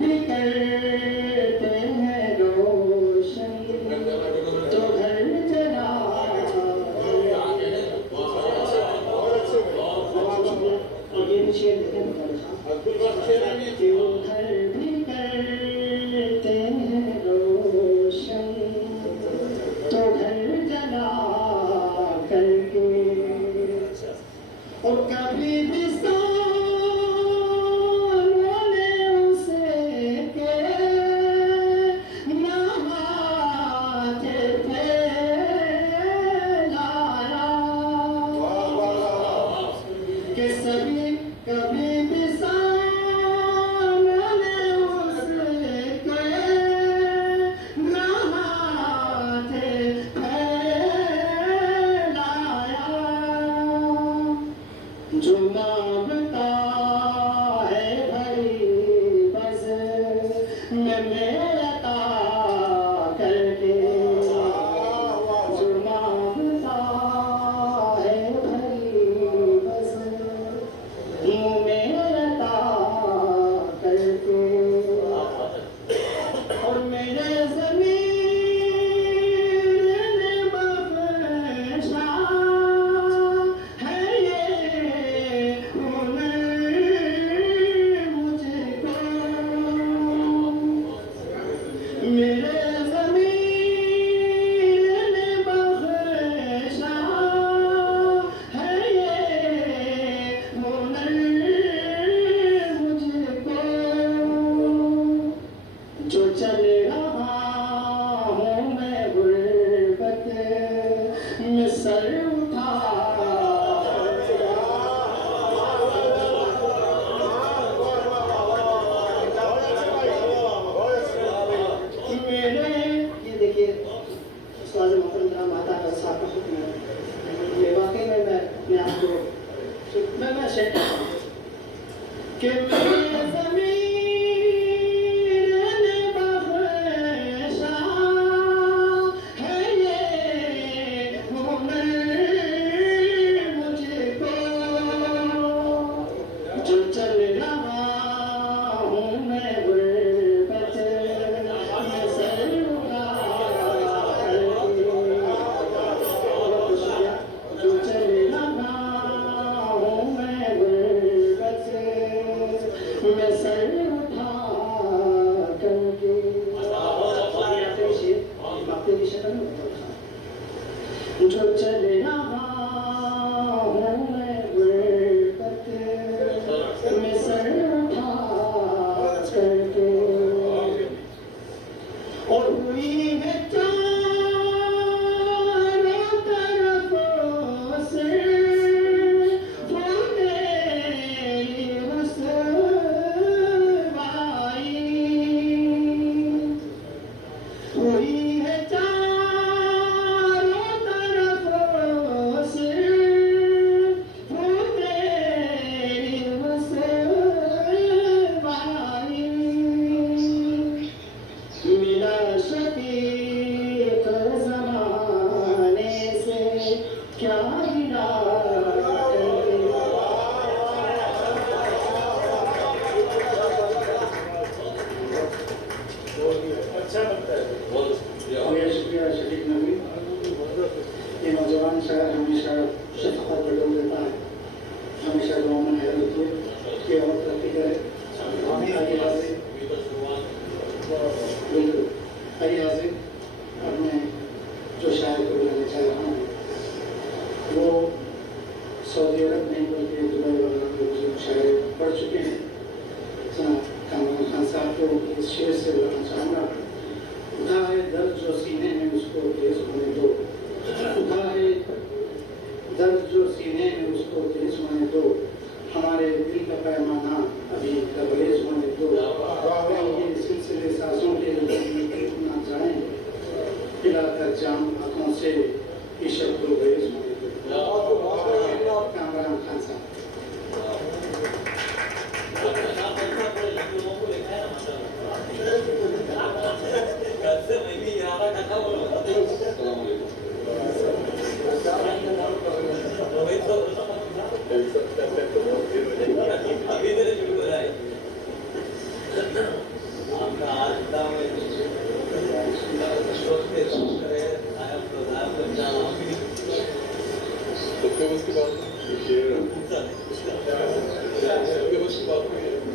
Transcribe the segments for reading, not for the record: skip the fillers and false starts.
भी करते हैं रोशन तो घर जला ये शेर क्यों घर भी करते हैं रोशन तो घर जला करके और कभी भी जो मांगता है भरी बस मैं मेरा करके जो मांगता है भरी बस मुँह मेरा करके और मेरे जो चल रहा हूँ मैं गुर्बत में सर उठा करके और हुई है चारों तरफों से वो मेरी रुसवाई हुई है नौजवान शायर हमेशा शफकत पर लोग देता है, हमेशा दुआ में हैरत हो कि और तरक्की करे। आगे हाजिर बिल्कुल आगे हाजिर अब मैं जो शायर को बुलाना चाह रहा हूँ वो सऊदी अरब में बल्कि दुबई वगैरह में जो शायर पढ़ चुके हैं। कामरान खान साहब को इस शेर से बुलाना चाहूँगा। उठा है दर्द जो सीने में उसको तेज होने दो, उठा है दर्द जो सीने में उसको तेज होने दो, हमारे दिल का पैमाना अभी तबरेज होने दो। ये सिलसिले सांसों के ना जाए पिलाकर जाम आंखों से इशक दो बेज होने दो। कामरान खान साहब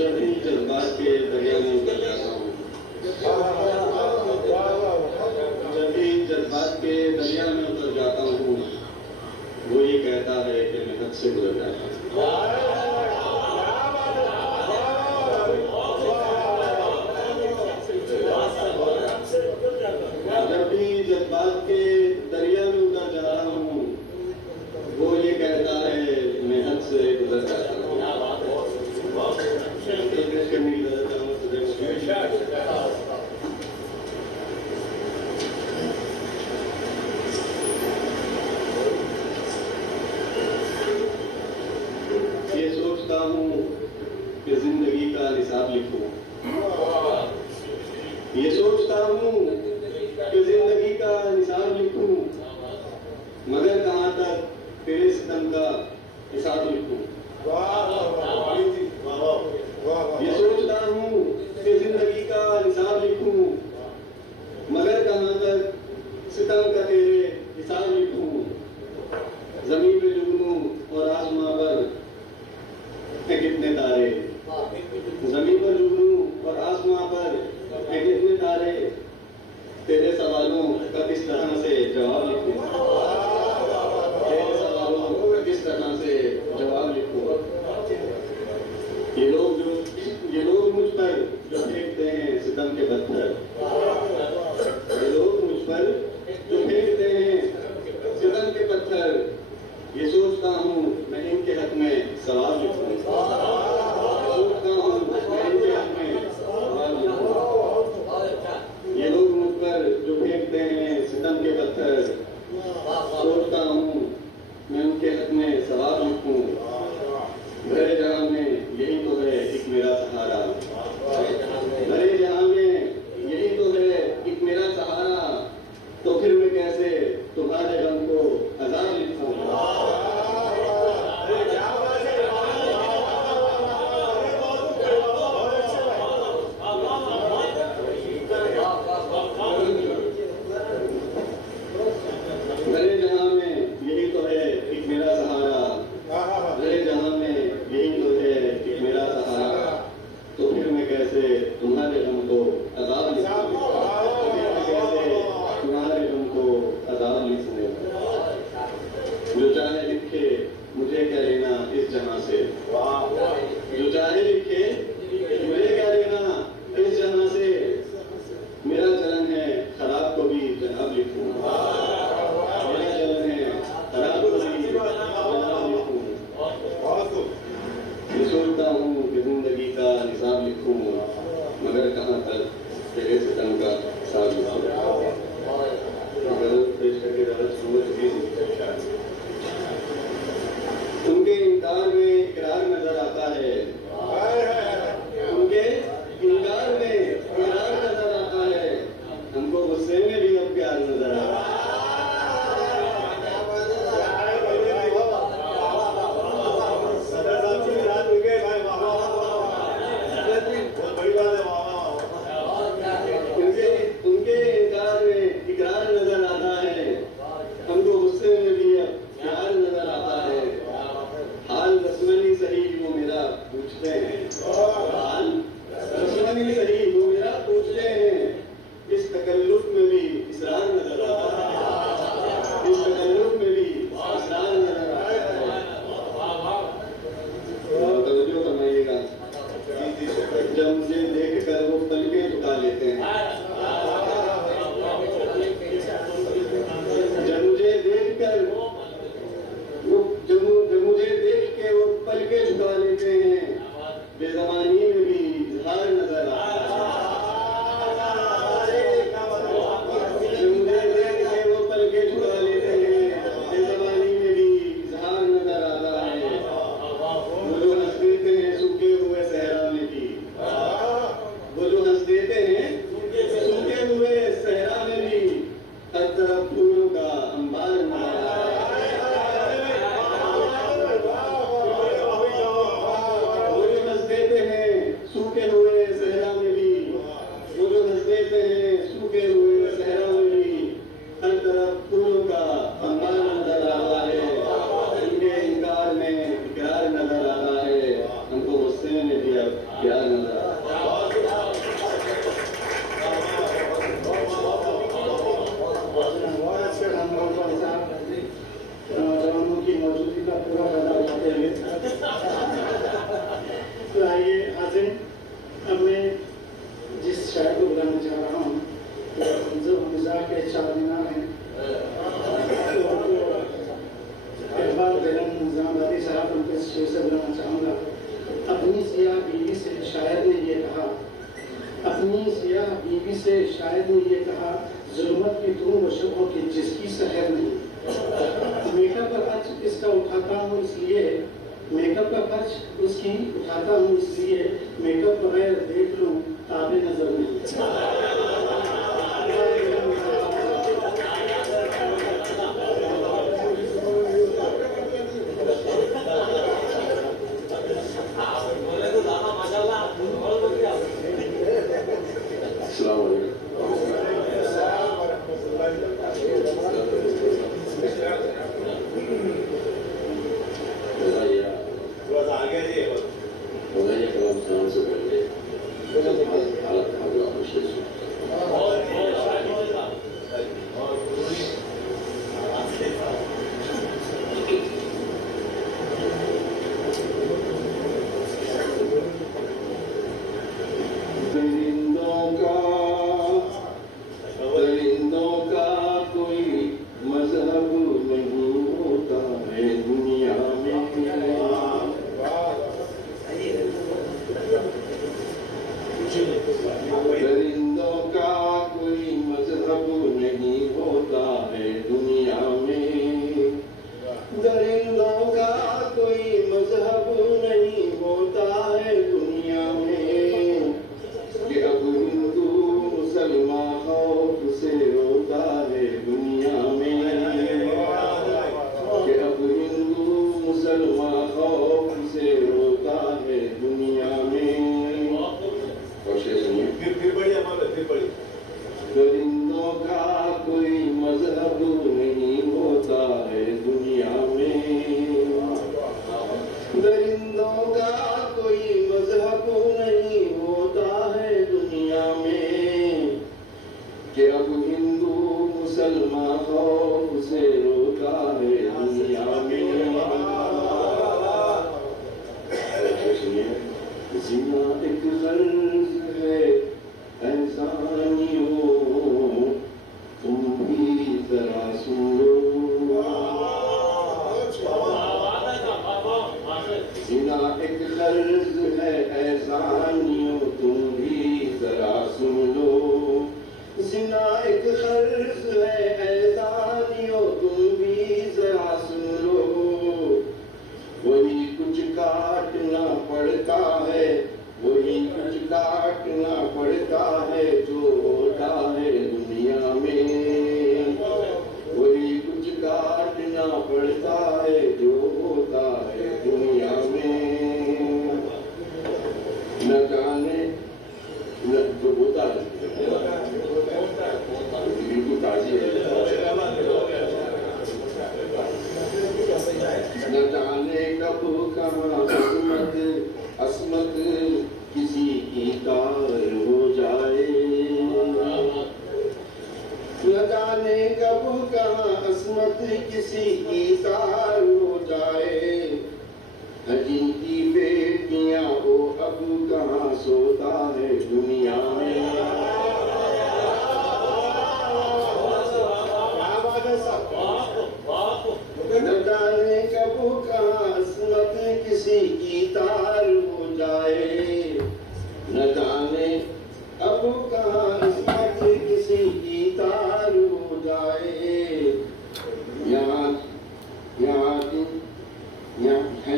जब इन जज्बात के दरिया में उतर जाता हूँ, जब भी जज्बात के दरिया में उतर जाता हूँ, वो ये कहता है कि मैं हद से गुजर जाता हूँ। जब भी जज्बात के दरिया में उतर जाता हूँ, वो ये कहता है मैं हद से गुजर जाता हूँ। ये सोचता हूँ कि जिंदगी का हिसाब लिखूं, ये सोचता हूँ कि जिंदगी का हिसाब लिखूं, मगर कहाँ तक तेरे सितम का हिसाब लिखूं। ये सोचता हूँ कि जिंदगी का हिसाब लिखूं, मगर कहाँ तक सितम का तेरे हिसाब लिखूं। जमीन पे जुगनू और आसमां पर कितने तारे, जमीन पर जुगनू और आसमां पर कितने तारे, तेरे सवालों का किस तरह से जवाब लिखूं, तेरे सवालों का किस तरह से जवाब लिखूं। ये लोग मुझ पर जो फेंकते हैं सितम के पत्थर, ये लोग मुझ पर जो फेंकते हैं सितम के पत्थर, ये सोचता हूँ मैं इनके हक में सवाल लिखूं, सोचता हूँ मैं इनके हक में सवाल लिखूं। ये लोग मुझ पर जो फेंकते हैं सितम के पत्थर, सोचता हूँ मैं उनके हक में सवाल लिखूं। भरे जहां में यही तो है एक मेरा सहारा, भरे जहां में यही तो है एक मेरा सहारा, तो फिर मैं कैसे तुम्हारे गम को अज़ाब लिखूं। भरे जहां में यही तो है एक मेरा सहारा, भरे जहां में यही तो है एक मेरा सहारा, तो फिर मैं कैसे तुम्हारे गम को अज़ाब लिखूं, कैसे तुम्हारे गम को अज़ाब लिखूं। जो चाहे लिखे मुझे क्या लेना इस जहां से, जो चाहे लिखे मुझे क्या लेना इस जहां से, मेरा चलन है खराब को भी जनाब लिखूं, मेरा चलन है खराब को भी जनाब लिखूं। ये सोचता हूँ कि जिंदगी का हिसाब लिखूं, मगर कहाँ तक तेरे सितम का हिसाब लिखूं। उनके इनकार में इकरार नजर आता है, उनके इनकार में इकरार नजर आता है, हमको गुस्से में भी अब प्यार नजर आता है। उनके इनकार में अपनी या बीवी से शायद ने ये कहा, ज़ुल्मत की तुम वो शब हो कि जिसकी सहर नहीं। मेकअप का खर्च इसका उठाता हूँ इसलिए, मेकअप का खर्च उसकी उठाता हूँ इसलिए, मेकअप बगैर देख लूँ ताबे नजर नहीं।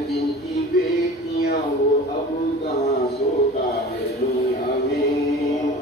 जिनकी बेटियां वो अब कहाँ सोता है दुनिया में।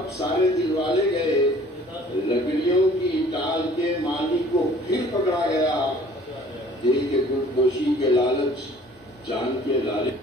अब सारे दिलवाले गए, लकड़ियों की टाल के माली को फिर पकड़ा गया। देह के गुटगोशी के लालच, जान के लालच